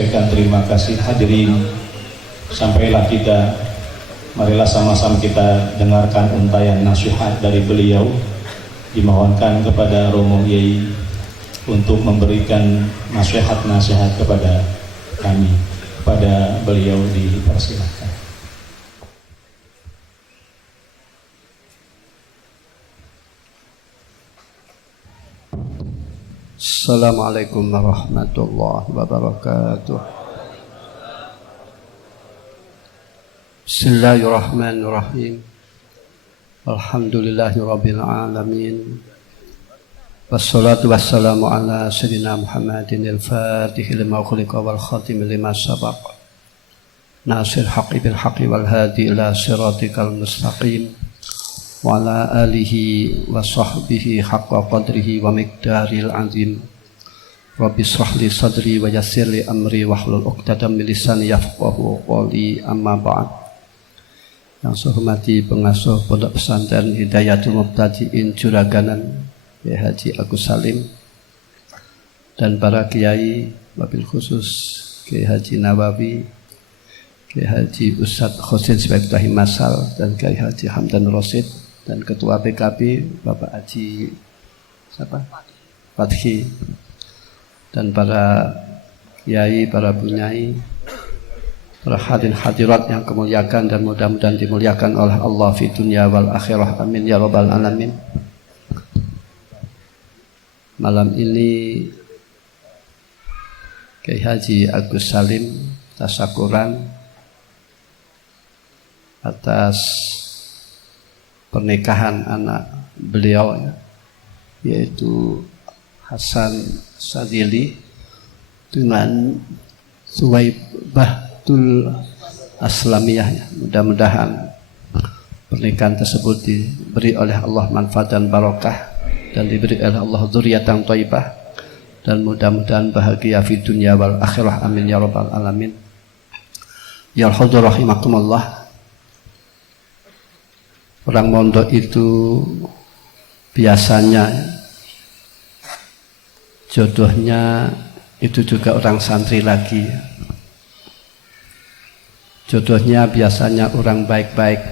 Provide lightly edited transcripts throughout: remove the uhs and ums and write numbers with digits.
sampaikan terima kasih. Hadirin, sampailah kita, marilah sama-sama kita dengarkan untayan nasihat dari beliau. Dimohonkan kepada Romo Yai untuk memberikan nasihat-nasihat kepada kami. Kepada beliau dipersilakan. Assalamualaikum warahmatullahi wabarakatuh. Bismillahirrahmanirrahim. Alhamdulillahirabbil alamin. Wassalatu wassalamu ala sayyidina Muhammadin al-Fatih lima khuliqa wal khatim lima sabaq. Nasir haqqi bil haqqi wal hadi ila siratikal mustaqim. Wa ala alihi wa sahbihi haqqa qadrihi wa miqdaril azim. Rabbi shrah li sadri wa yassir li amri wahlul 'uqdatam min lisani yafqahu qawli, amma ba'd. Yang saya hormati pengasuh Pondok Pesantren Hidayatul Mubtadiin Juraganan Kiai Haji Agus Salim, dan para kiai, wabil khusus Kiai Haji Nawawi, Kiai Haji Ustadz Khosin Sibaiqtahi Masal, dan Kiai Haji Hamdan Rosid, dan Ketua PKB Bapak Haji Fathi, dan para kiai, para bunyai, para hadirin hadirat yang kemuliakan dan mudah-mudahan dimuliakan oleh Allah fi dunya wal akhirah, amin ya rabbal alamin. Malam ini Kiai Haji Agus Salim tasyakuran atas pernikahan anak beliau, yaitu Hasan Sadili dengan Suwaibatul Aslamiyah. Mudah-mudahan pernikahan tersebut diberi oleh Allah manfaat dan barokah, dan diberi oleh Allah dzurriatan thayyibah, dan mudah-mudahan bahagia fi dunya wal akhirah, amin ya rabbal alamin. Ya hadur rahimakumullah. Orang mondok itu biasanya jodohnya itu juga orang santri lagi. Jodohnya biasanya orang baik-baik.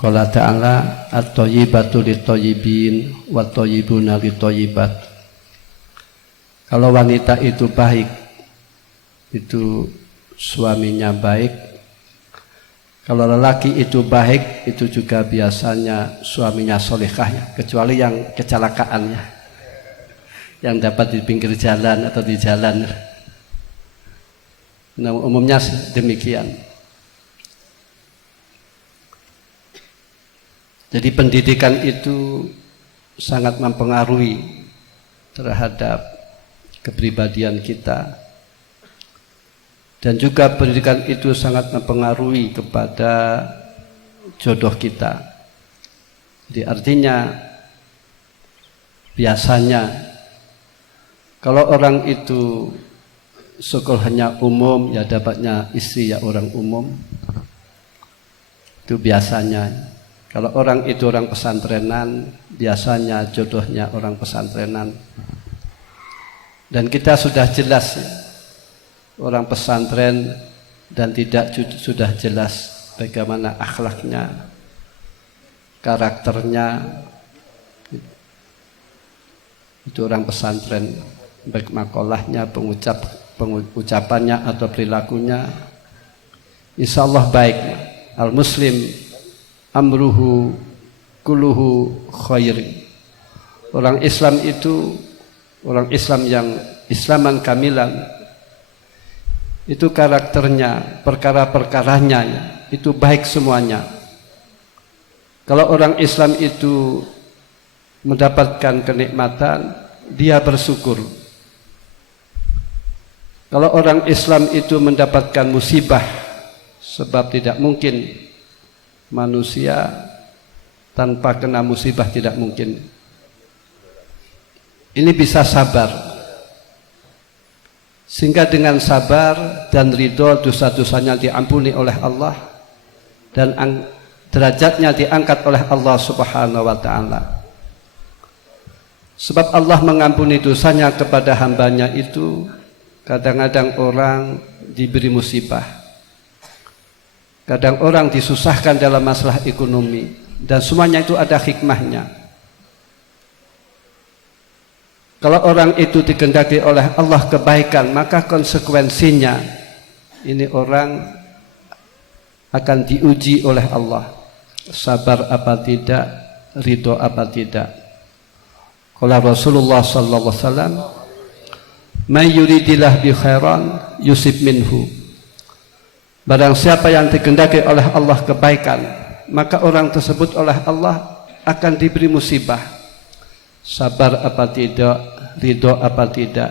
Qala ta'ala at-thayyibatu lit-thayyibin wat-thayyibuna lit-thayyibat. Kalau wanita itu baik, itu suaminya baik. Kalau lelaki itu baik, itu juga biasanya suaminya solehah, kecuali yang kecelakaannya, yang dapat di pinggir jalan atau di jalan. Nah, umumnya demikian. Jadi pendidikan itu sangat mempengaruhi terhadap kepribadian kita. Dan juga pendidikan itu sangat mempengaruhi kepada jodoh kita. Jadi artinya biasanya kalau orang itu sekolahnya umum, ya dapatnya istri ya orang umum. Itu biasanya. Kalau orang itu orang pesantrenan, biasanya jodohnya orang pesantrenan. Dan kita sudah jelas ya, orang pesantren, dan tidak sudah jelas bagaimana akhlaknya, karakternya. Itu orang pesantren, baik makolahnya, pengucapannya atau perilakunya, insya Allah baik. Al-Muslim amruhu kulluhu khairi. Orang Islam itu, orang Islam yang Islaman kamilan, itu karakternya, perkara-perkaranya itu baik semuanya. Kalau orang Islam itu mendapatkan kenikmatan, dia bersyukur. Kalau orang Islam itu mendapatkan musibah, sebab tidak mungkin manusia tanpa kena musibah, tidak mungkin. Ini bisa sabar. Sehingga dengan sabar dan ridho, dosa-dosanya diampuni oleh Allah, dan derajatnya diangkat oleh Allah Subhanahu wa ta'ala. Sebab Allah mengampuni dosanya kepada hambanya itu kadang-kadang orang diberi musibah, kadang orang disusahkan dalam masalah ekonomi, dan semuanya itu ada hikmahnya. Kalau orang itu dikehendaki oleh Allah kebaikan, maka konsekuensinya ini orang akan diuji oleh Allah, sabar apa tidak, ridho apa tidak. Qala Rasulullah sallallahu alaihi wasallam, "May yuridillah bi khairan yusib minhu." Barang siapa yang dikehendaki oleh Allah kebaikan, maka orang tersebut oleh Allah akan diberi musibah. Sabar apa tidak, ridho apa tidak.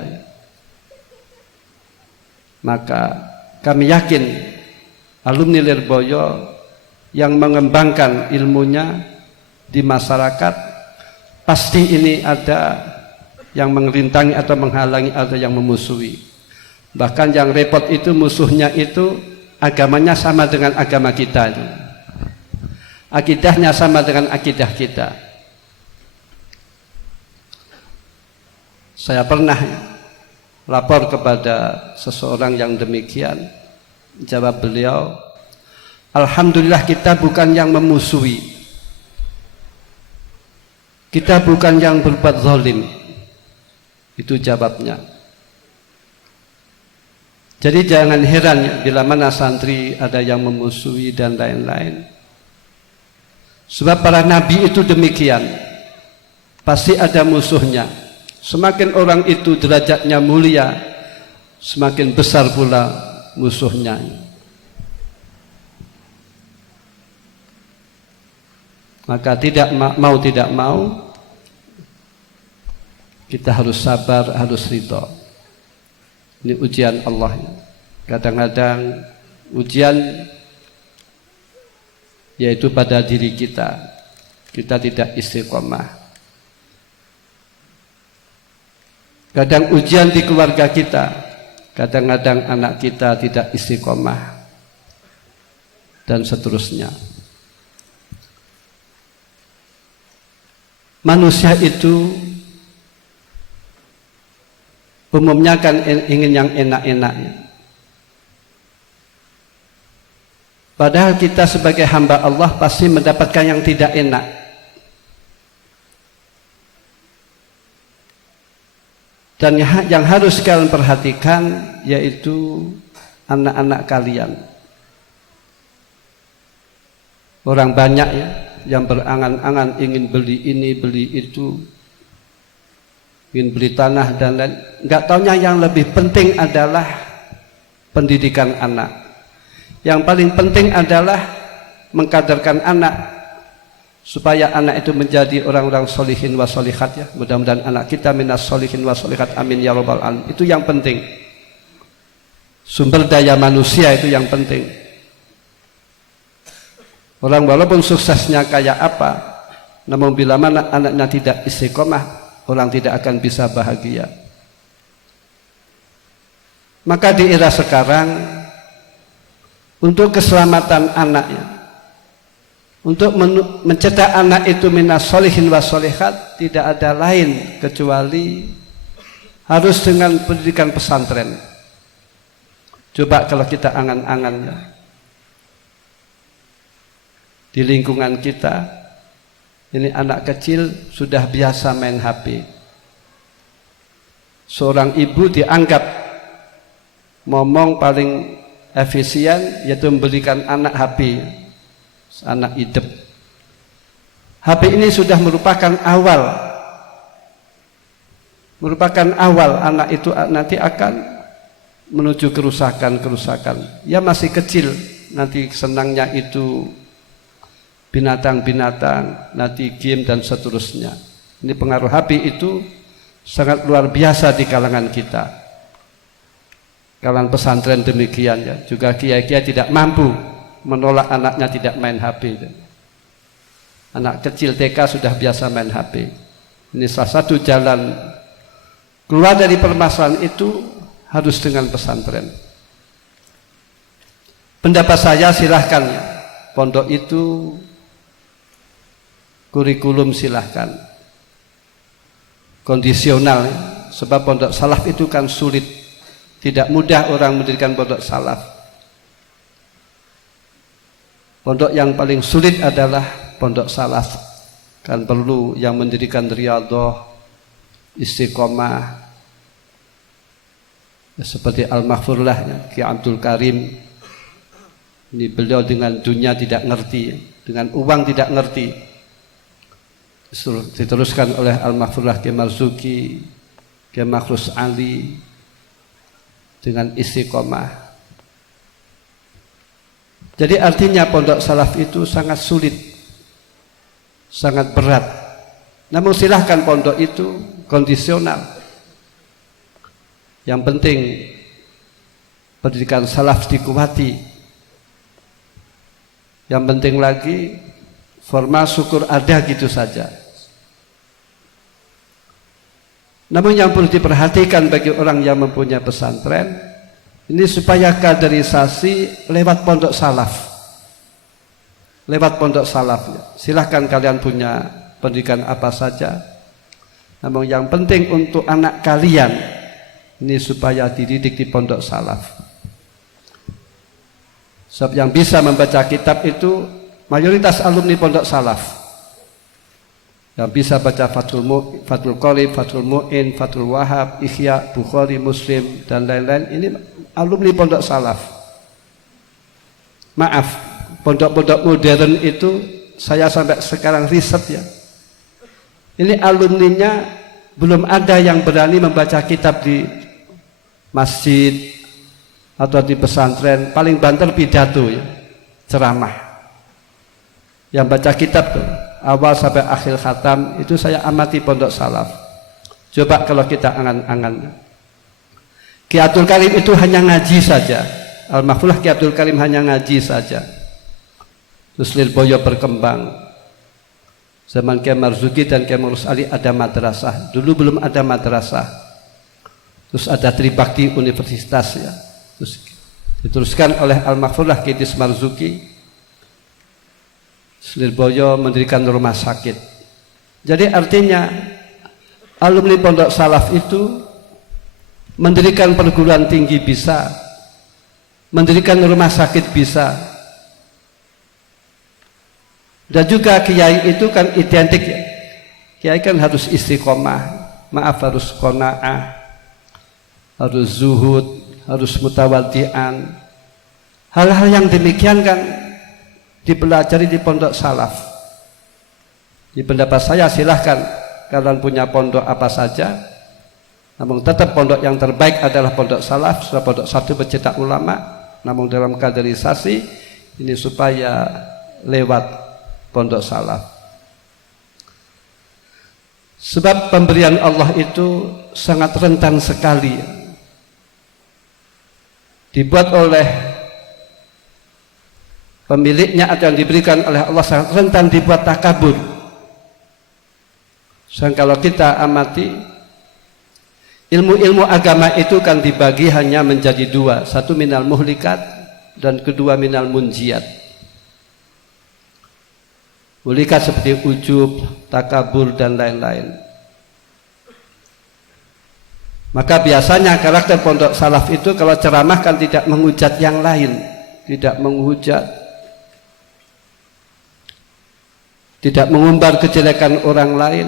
Maka kami yakin alumni Lirboyo yang mengembangkan ilmunya di masyarakat, pasti ini ada yang mengerintangi atau menghalangi, ada yang memusuhi. Bahkan yang repot itu musuhnya itu agamanya sama dengan agama kita, akidahnya sama dengan akidah kita. Saya pernah lapor kepada seseorang yang demikian, jawab beliau, alhamdulillah kita bukan yang memusuhi, kita bukan yang berbuat zalim. Itu jawabnya. Jadi jangan heran bila mana santri ada yang memusuhi dan lain-lain. Sebab para nabi itu demikian, pasti ada musuhnya. Semakin orang itu derajatnya mulia, semakin besar pula musuhnya. Maka tidak mau kita harus sabar, harus ridho. Ini ujian Allah. Kadang-kadang ujian yaitu pada diri kita. Kita tidak istiqomah. Kadang ujian di keluarga kita, kadang-kadang anak kita tidak istiqomah, dan seterusnya. Manusia itu umumnya kan ingin yang enak-enaknya. Padahal kita sebagai hamba Allah pasti mendapatkan yang tidak enak. Dan yang harus kalian perhatikan yaitu anak-anak kalian. Orang banyak ya yang berangan-angan ingin beli ini, beli itu, ingin beli tanah dan lain. Enggak taunya yang lebih penting adalah pendidikan anak. Yang paling penting adalah mengkaderkan anak supaya anak itu menjadi orang-orang solihin wa solihat ya. Mudah-mudahan anak kita minas solihin wa solihat, amin ya rabbal alamin. Itu yang penting. Sumber daya manusia itu yang penting. Orang walaupun suksesnya kayak apa, namun bila mana anaknya tidak istiqomah, orang tidak akan bisa bahagia. Maka di era sekarang, untuk keselamatan anaknya, untuk mencetak anak itu minas solihin wa solihat, tidak ada lain kecuali harus dengan pendidikan pesantren. Coba kalau kita angan-angannya di lingkungan kita, ini anak kecil sudah biasa main HP. Seorang ibu dianggap ngomong paling efisien yaitu membelikan anak HP, anak hidup. HP ini sudah merupakan awal anak itu nanti akan menuju kerusakan. Ya masih kecil, nanti senangnya itu binatang-binatang, nanti game dan seterusnya. Ini pengaruh HP itu sangat luar biasa di kalangan kita. Kalangan pesantren demikian ya. Juga kiai-kiai tidak mampu menolak anaknya tidak main HP. Anak kecil TK sudah biasa main HP. Ini salah satu jalan keluar dari permasalahan itu harus dengan pesantren. Pendapat saya silahkan ya. Pondok itu kurikulum silahkan. Kondisional ya. Sebab pondok salaf itu kan sulit. Tidak mudah orang mendirikan pondok salaf. Pondok yang paling sulit adalah pondok salaf. Kan perlu yang mendirikan riyadhah, istiqomah, seperti Al-Maghfurlah ya, Ki Abdul Karim. Ini beliau dengan dunia tidak ngerti, dengan uang tidak ngerti. Diteruskan oleh Al-Maghfurlah Ki Marzuki, Ki Makhrus Ali dengan istiqomah. Jadi artinya pondok salaf itu sangat sulit, sangat berat. Namun silahkan pondok itu kondisional. Yang penting pendidikan salaf dikuati. Yang penting lagi formal syukur ada gitu saja. Namun yang perlu diperhatikan bagi orang yang mempunyai pesantren, ini supaya kaderisasi lewat pondok salaf. Lewat pondok salaf. Silahkan kalian punya pendidikan apa saja. Namun yang penting untuk anak kalian, ini supaya dididik di pondok salaf. Sebab yang bisa membaca kitab itu mayoritas alumni pondok salaf. Yang bisa baca Fathul Qorib, Fathul Mu'in, Fathul Wahab, Ihya, Bukhari, Muslim, dan lain-lain, ini alumni pondok salaf. Maaf, pondok-pondok modern itu saya sampai sekarang riset ya. Ini alumninya belum ada yang berani membaca kitab di masjid atau di pesantren, paling banter pidato ya, ceramah. Yang baca kitab tuh awal sampai akhir khatam itu saya amati pondok salaf. Coba kalau kita angan-angan, Ki Abdul Karim itu hanya ngaji saja. Al-Maghfurlah Ki Abdul Karim hanya ngaji saja. Terus Lirboyo berkembang. Zaman Ki Marzuki dan Ki Makhrus Ali ada madrasah. Dulu belum ada madrasah. Terus ada Tribakti Universitas ya. Terus diteruskan oleh Al-Maghfurlah Ki Marzuki. Lirboyo mendirikan rumah sakit. Jadi artinya alumni pondok salaf itu mendirikan perguruan tinggi bisa, mendirikan rumah sakit bisa. Dan juga kiai itu kan identik ya. Kiai kan harus istiqomah, maaf harus qanaah, harus zuhud, harus mutawaddi'an. Hal-hal yang demikian kan dipelajari di pondok salaf. Di pendapat saya silahkan kalian punya pondok apa saja, namun tetap pondok yang terbaik adalah pondok salaf. Sebab pondok satu pencetak ulama, namun dalam kaderisasi ini supaya lewat pondok salaf. Sebab pemberian Allah itu sangat rentan sekali, dibuat oleh pemiliknya atau yang diberikan oleh Allah sangat rentan dibuat takabur. Dan kalau kita amati ilmu-ilmu agama itu kan dibagi hanya menjadi dua, satu minal muhlikat dan kedua minal munjiat. Muhlikat seperti ujub, takabur dan lain-lain. Maka biasanya karakter pondok salaf itu kalau ceramah kan tidak menghujat yang lain, tidak menghujat, tidak mengumbar kejelekan orang lain.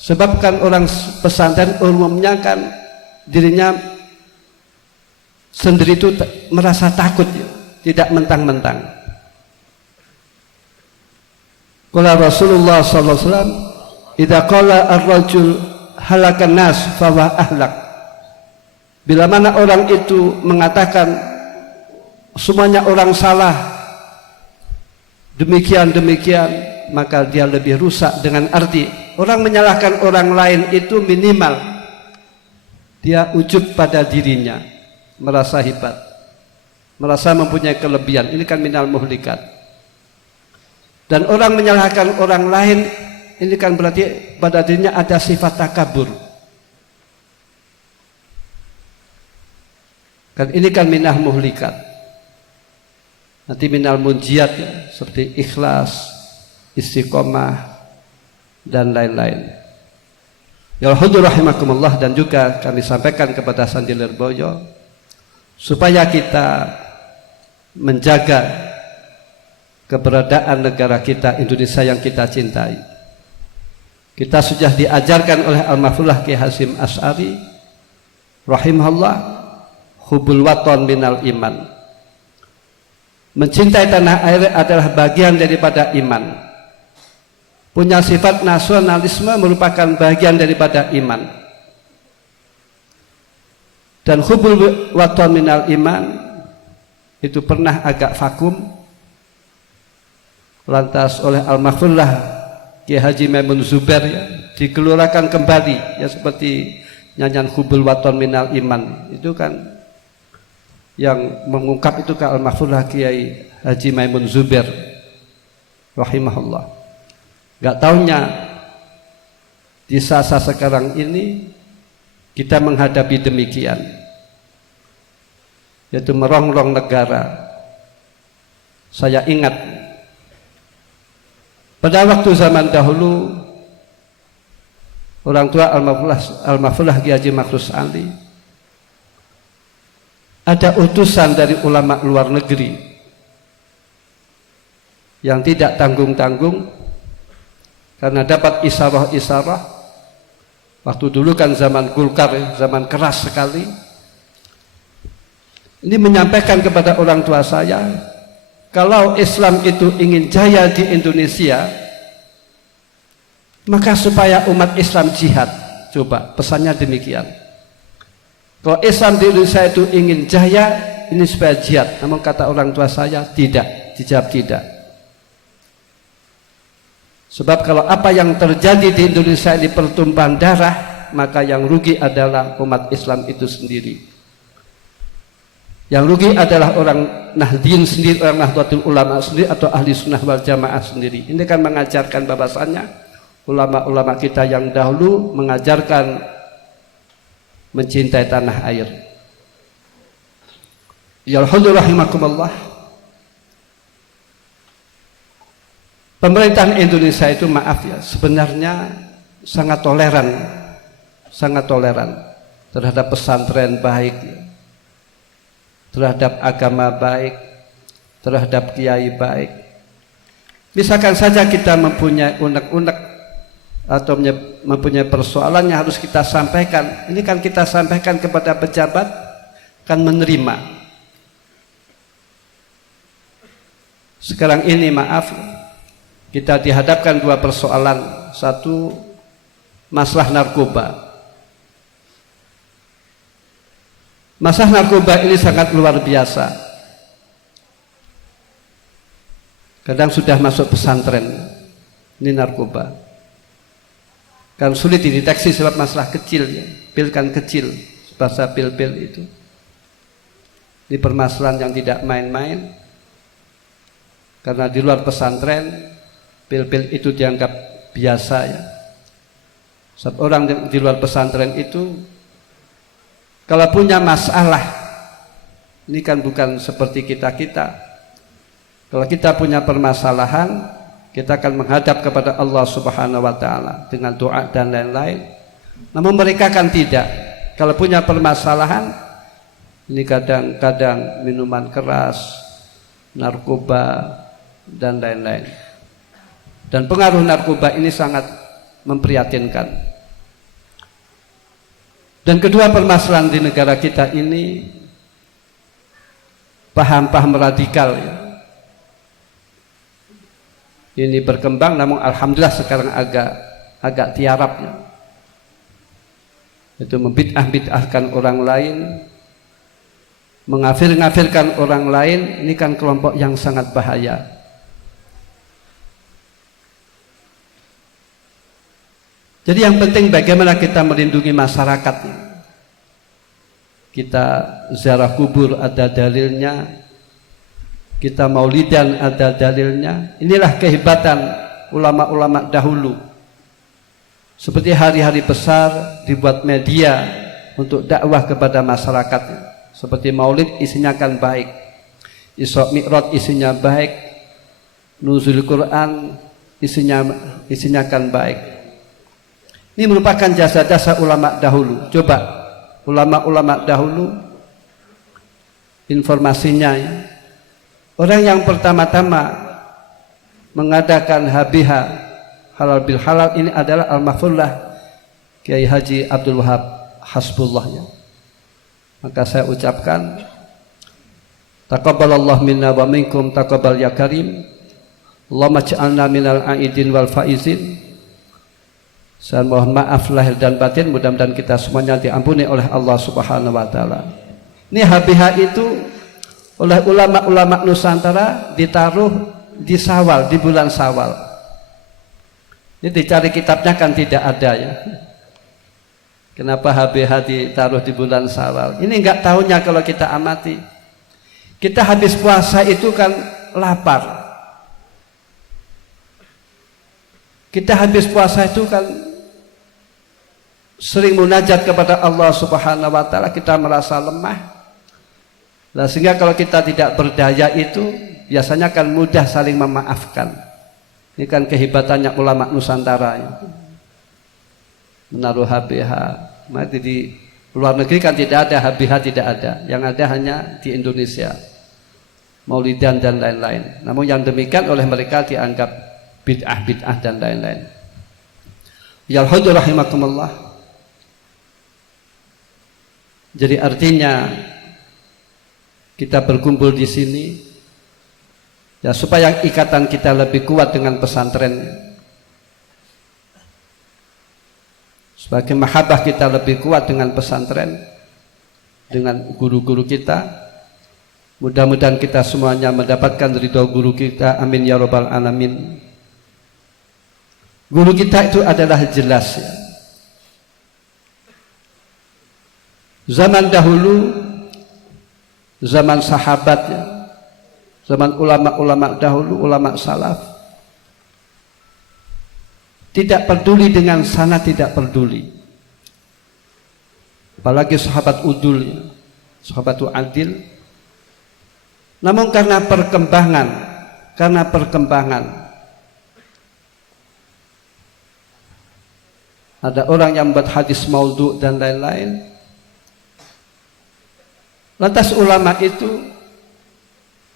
Sebab kan orang pesantren umumnya kan dirinya sendiri itu merasa takut ya, tidak mentang-mentang. Qala Rasulullah sallallahu alaihi wasallam, "Idza qala ar-rajul halakan nas fa wa ahlak." Bila mana orang itu mengatakan semuanya orang salah, demikian, maka dia lebih rusak. Dengan arti orang menyalahkan orang lain itu minimal dia ujub pada dirinya, merasa hebat, merasa mempunyai kelebihan. Ini kan minal muhlikat. Dan orang menyalahkan orang lain ini kan berarti pada dirinya ada sifat takabur. Kan ini kan minal muhlikat. Nanti minal munjiat ya, seperti ikhlas, istiqomah dan lain-lain. Ya rahimakumullah. Dan juga kami sampaikan kepada Sandi Lirboyo, supaya kita menjaga keberadaan negara kita Indonesia yang kita cintai. Kita sudah diajarkan oleh Al-Mahfullah Ki Hasyim Asy'ari rahimahullah, hubul waton minal iman. Mencintai tanah air adalah bagian daripada iman. Punya sifat nasionalisme merupakan bagian daripada iman. Dan hubul waton minal iman itu pernah agak vakum, lantas oleh Al-Mahfullah Ki Haji Maimun Zubair ya, digelurakan kembali ya, seperti nyanyian hubul waton minal iman itu kan yang mengungkap itu ke Al-Mahfullah Kiai Haji Maimun Zubair rahimahullah. Gak taunya di saat sekarang ini kita menghadapi demikian, yaitu merongrong negara. Saya ingat pada waktu zaman dahulu orang tua Al-Mahfullah Ki Haji Makrus Ali, ada utusan dari ulama luar negeri yang tidak tanggung-tanggung karena dapat isarah-isarah. Waktu dulu kan zaman Golkar, zaman keras sekali. Ini menyampaikan kepada orang tua saya, kalau Islam itu ingin jaya di Indonesia, maka supaya umat Islam jihad. Coba pesannya demikian. Kalau Islam di Indonesia itu ingin jaya, ini supaya jihad. Namun kata orang tua saya, tidak, dijawab tidak. Sebab kalau apa yang terjadi di Indonesia ini pertumpahan darah, maka yang rugi adalah umat Islam itu sendiri. Yang rugi adalah orang Nahdien sendiri, orang Nahdlatul Ulama sendiri, atau ahli sunnah wal jamaah sendiri. Ini kan mengajarkan bahwasannya ulama-ulama kita yang dahulu mengajarkan mencintai tanah air. Ya rahimakumullah. Pemerintahan Indonesia itu maaf ya, sebenarnya sangat toleran terhadap pesantren baik, terhadap agama baik, terhadap kiai baik. Misalkan saja kita mempunyai unek-unek atau mempunyai persoalan yang harus kita sampaikan, ini kan kita sampaikan kepada pejabat, kan menerima. Sekarang ini maaf, kita dihadapkan dua persoalan. Satu, masalah narkoba. Masalah narkoba ini sangat luar biasa. Kadang sudah masuk pesantren, ini narkoba. Kan sulit dideteksi sebab masalah kecil ya. Pil kan kecil, bahasa pil-pil itu. Ini permasalahan yang tidak main-main. Karena di luar pesantren pil-pil itu dianggap biasa ya. Sebab orang di luar pesantren itu kalau punya masalah, ini kan bukan seperti kita-kita. Kalau kita punya permasalahan, kita akan menghadap kepada Allah Subhanahu wa taala dengan doa dan lain-lain. Namun mereka kan tidak. Kalau punya permasalahan, ini kadang-kadang minuman keras, narkoba dan lain-lain. Dan pengaruh narkoba ini sangat memprihatinkan. Dan kedua permasalahan di negara kita ini paham-paham radikal ya. Ini berkembang, namun alhamdulillah sekarang agak tiarap ya. Itu membid'ah-bid'ahkan orang lain, mengafir-ngafirkan orang lain. Ini kan kelompok yang sangat bahaya. Jadi yang penting bagaimana kita melindungi masyarakat. Kita ziarah kubur ada dalilnya, kita maulidan ada dalilnya. Inilah kehebatan ulama-ulama dahulu. Seperti hari-hari besar dibuat media untuk dakwah kepada masyarakat. Seperti maulid isinya kan baik, Isra Mi'raj isinya baik, Nuzul Quran isinya kan baik. Ini merupakan jasa-jasa ulama dahulu. Coba ulama-ulama dahulu informasinya ya. Orang yang pertama-tama mengadakan HBH halal bil halal ini adalah Al-Mahfullah Kiai Haji Abdul Wahab Hasbullah ya. Maka saya ucapkan taqabbalallahu minna wa minkum taqabbal ya karim. Allahumma ja'alna minal aidin wal faizin. Saya mohon maaf lahir dan batin, mudah-mudahan kita semuanya diampuni oleh Allah Subhanahu wa taala. Ini HBH itu oleh ulama-ulama Nusantara ditaruh di Syawal, di bulan Syawal. Ini dicari kitabnya kan tidak ada ya. Kenapa HBH ditaruh di bulan Syawal? Ini enggak tahunya kalau kita amati. Kita habis puasa itu kan lapar. Kita habis puasa itu kan sering munajat kepada Allah Subhanahu wa taala, kita merasa lemah. Nah, sehingga kalau kita tidak berdaya itu biasanya kan mudah saling memaafkan. Ini kan kehebatannya ulama Nusantara ya. Menaruh HBH. Mati di luar negeri kan tidak ada HBH, tidak ada. Yang ada hanya di Indonesia. Maulidan dan lain-lain. Namun yang demikian oleh mereka dianggap bid'ah dan lain-lain. Ya rahimakumullah. Jadi artinya kita berkumpul di sini ya supaya ikatan kita lebih kuat dengan pesantren, sebagai mahabbah kita lebih kuat dengan pesantren, dengan guru-guru kita. Mudah-mudahan kita semuanya mendapatkan ridho guru kita, amin ya rabbal alamin. Guru kita itu adalah jelas ya. Zaman dahulu, zaman sahabatnya, zaman ulama-ulama dahulu, ulama salaf, tidak peduli dengan sana, tidak peduli. Apalagi sahabat udul, sahabat adil. Namun karena perkembangan, ada orang yang membuat hadis maudhu dan lain-lain. Lantas ulama itu,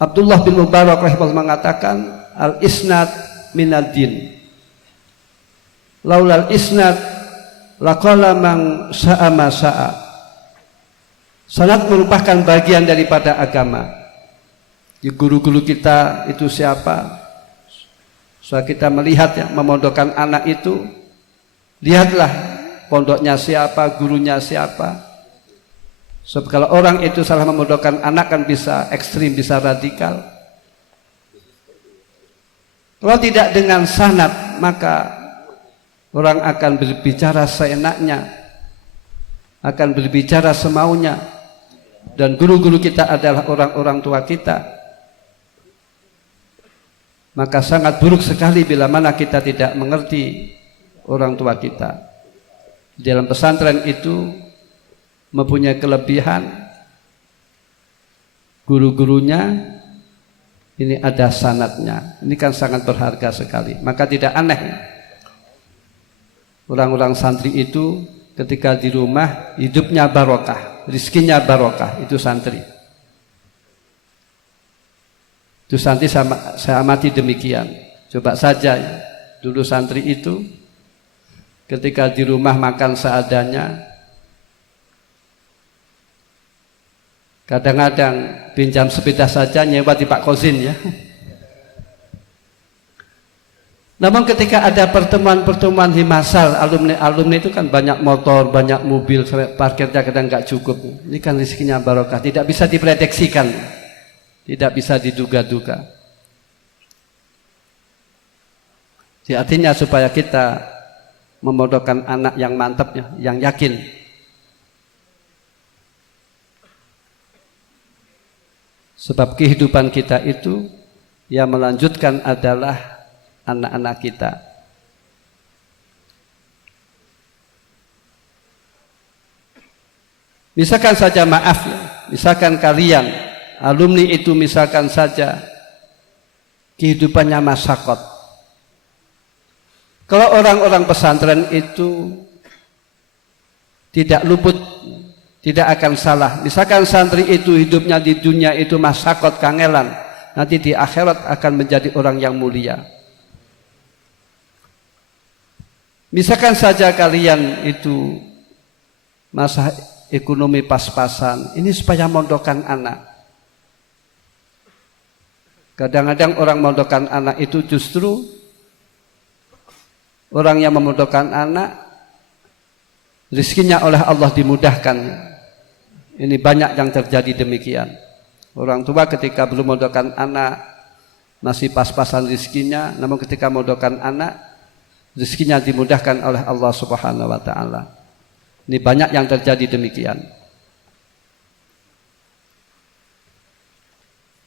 Abdullah bin Mubarak rahimahullah mengatakan, al-isnad minad din. Laulal isnad laqala man sa'a ma sa'a. Sanad merupakan bagian daripada agama. Di guru-guru kita itu siapa? Setelah kita melihat ya, memondokkan anak itu, lihatlah pondoknya siapa, gurunya siapa. Sebab kalau orang itu salah memondokkan anak kan bisa ekstrim, bisa radikal. Kalau tidak dengan sanad, maka orang akan berbicara seenaknya, akan berbicara semaunya. Dan guru-guru kita adalah orang-orang tua kita. Maka sangat buruk sekali bila mana kita tidak mengerti orang tua kita. Di dalam pesantren itu mempunyai kelebihan, guru-gurunya ini ada sanadnya. Ini kan sangat berharga sekali. Maka tidak aneh orang-orang santri itu ketika di rumah hidupnya barokah, rizkinya barokah, itu santri. Itu santri saya amati demikian. Coba saja ya, dulu santri itu ketika di rumah makan seadanya, kadang-kadang pinjam sepeda saja nyewa di Pak Kozin ya. Namun ketika ada pertemuan-pertemuan himasal alumni itu kan banyak motor, banyak mobil, sampai parkirnya kadang nggak cukup. Ini kan rezekinya barokah, tidak bisa diprediksikan, tidak bisa diduga-duga. Jadi artinya supaya kita memondokkan anak yang mantap ya, yang yakin. Sebab kehidupan kita itu yang melanjutkan adalah anak-anak kita. Misalkan saja maaf ya, misalkan kalian alumni itu misalkan saja kehidupannya masyarakat. Kalau orang-orang pesantren itu tidak luput tidak akan salah. Misalkan santri itu hidupnya di dunia itu masyakot kangelan, nanti di akhirat akan menjadi orang yang mulia. Misalkan saja kalian itu masa ekonomi pas-pasan, ini supaya mondokkan anak. Kadang-kadang orang mondokkan anak itu justru orang yang memondokkan anak rezekinya oleh Allah dimudahkan. Ini banyak yang terjadi demikian. Orang tua ketika belum mondokkan anak masih pas-pasan rezekinya, namun ketika mondokkan anak rezekinya dimudahkan oleh Allah Subhanahu wa taala. Ini banyak yang terjadi demikian.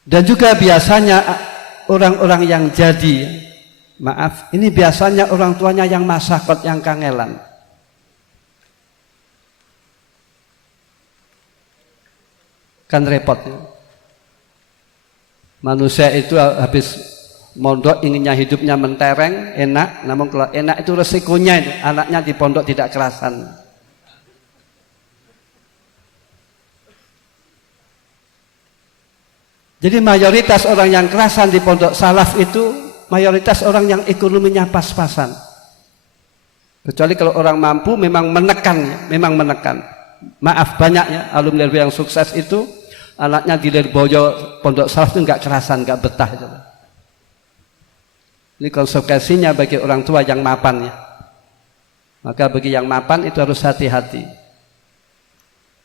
Dan juga biasanya orang-orang yang jadi, maaf, ini biasanya orang tuanya yang masakot, yang kangelan. Kan repot ya. Manusia itu habis mondok inginnya hidupnya mentereng, enak, namun kalau enak itu resikonya itu, anaknya di pondok tidak kerasan. Jadi mayoritas orang yang kerasan di pondok salaf itu mayoritas orang yang ekonominya pas-pasan. Kecuali kalau orang mampu memang menekan, memang menekan. Maaf banyaknya alumni yang sukses itu anaknya di Lirboyo pondok salaf itu nggak kerasan, nggak betah itu. Ini konsekuensinya bagi orang tua yang mapan ya. Maka bagi yang mapan itu harus hati-hati.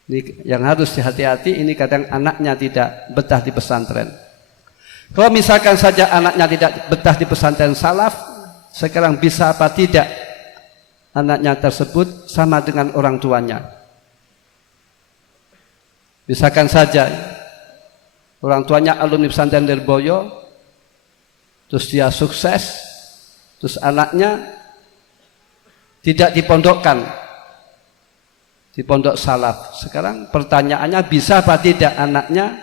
Ini yang harus hati-hati, ini kadang anaknya tidak betah di pesantren. Kalau misalkan saja anaknya tidak betah di pesantren salaf, sekarang bisa apa tidak anaknya tersebut sama dengan orang tuanya. Misalkan saja orang tuanya alumni pesantren Lirboyo, terus dia sukses, terus anaknya tidak dipondokkan di pondok salaf. Sekarang pertanyaannya bisa apa tidak anaknya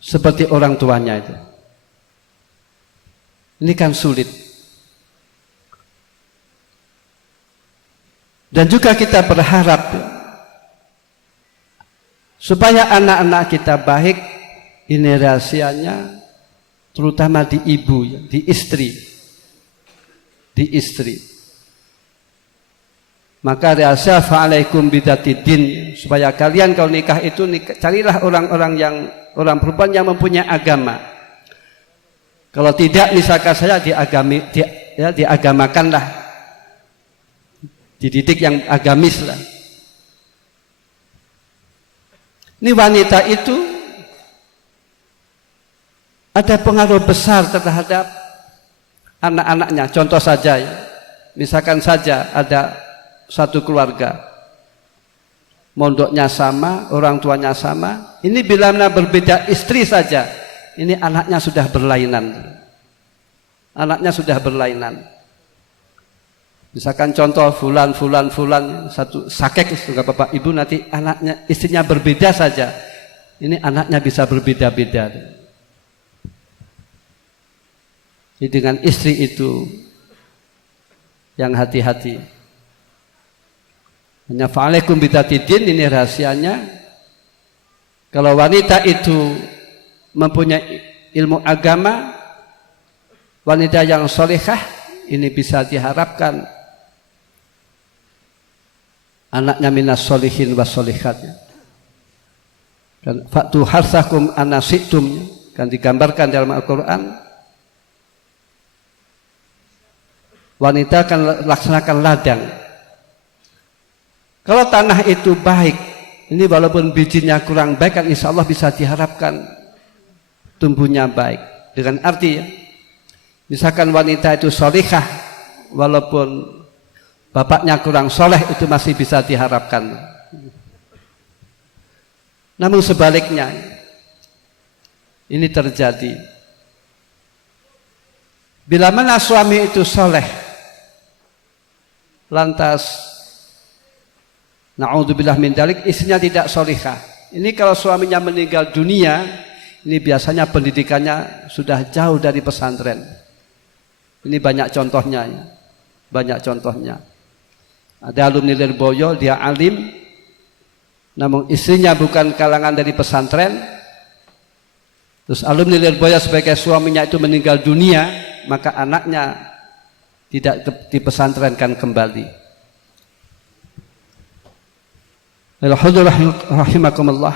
seperti orang tuanya itu? Ini kan sulit. Dan juga kita berharap supaya anak-anak kita baik, ini rahasianya terutama di ibu, di istri. Di istri. Maka rahasia fa'alaikum bidatidin, supaya kalian kalau nikah itu carilah orang-orang yang orang perempuan yang mempunyai agama. Kalau tidak misalkan saya diagamakanlah, dididik yang agamis lah. Ini wanita itu ada pengaruh besar terhadap anak-anaknya. Contoh saja ya, misalkan saja ada satu keluarga mondoknya sama, orang tuanya sama, ini bila mana berbeda istri saja, ini anaknya sudah berlainan. Anaknya sudah berlainan. Misalkan contoh fulan satu sakek juga bapak ibu, nanti anaknya istrinya berbeda saja, ini anaknya bisa berbeda-beda. Jadi dengan istri itu yang hati-hati. Hanya fa'alaikum bidatidin, ini rahasianya. Kalau wanita itu mempunyai ilmu agama, wanita yang solehah, ini bisa diharapkan anaknya minas solihin was solihatnya. Dan fa'tu harsakum anasitum, kan digambarkan dalam Al-Quran. Wanita akan laksanakan ladang. Kalau tanah itu baik, ini walaupun bijinya kurang baik, kan insya Allah bisa diharapkan tumbuhnya baik. Dengan arti, misalkan wanita itu solihah, walaupun bapaknya kurang soleh, itu masih bisa diharapkan. Namun sebaliknya, ini terjadi. Bila mana suami itu soleh, lantas na'udzubillah min dzalik, istrinya tidak solihah. Ini kalau suaminya meninggal dunia, ini biasanya pendidikannya sudah jauh dari pesantren. Ini banyak contohnya. Banyak contohnya. Ada alumni Lirboyo, dia alim, namun istrinya bukan kalangan dari pesantren, terus alumni Lirboyo sebagai suaminya itu meninggal dunia, maka anaknya tidak dipesantrenkan kembali. Rahimakumullah.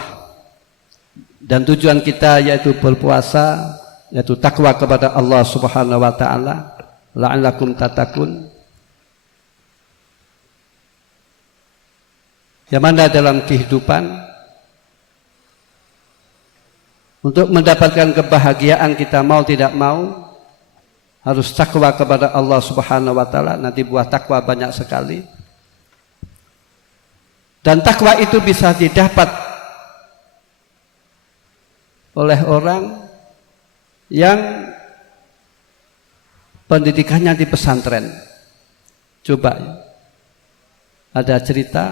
Dan tujuan kita yaitu berpuasa, yaitu takwa kepada Allah Subhanahu wa taala, la'allakum tattaqun. Yang mana dalam kehidupan untuk mendapatkan kebahagiaan kita mau tidak mau harus takwa kepada Allah Subhanahu wa taala. Nanti buah takwa banyak sekali. Dan takwa itu bisa didapat oleh orang yang pendidikannya di pesantren. Coba ya. Ada cerita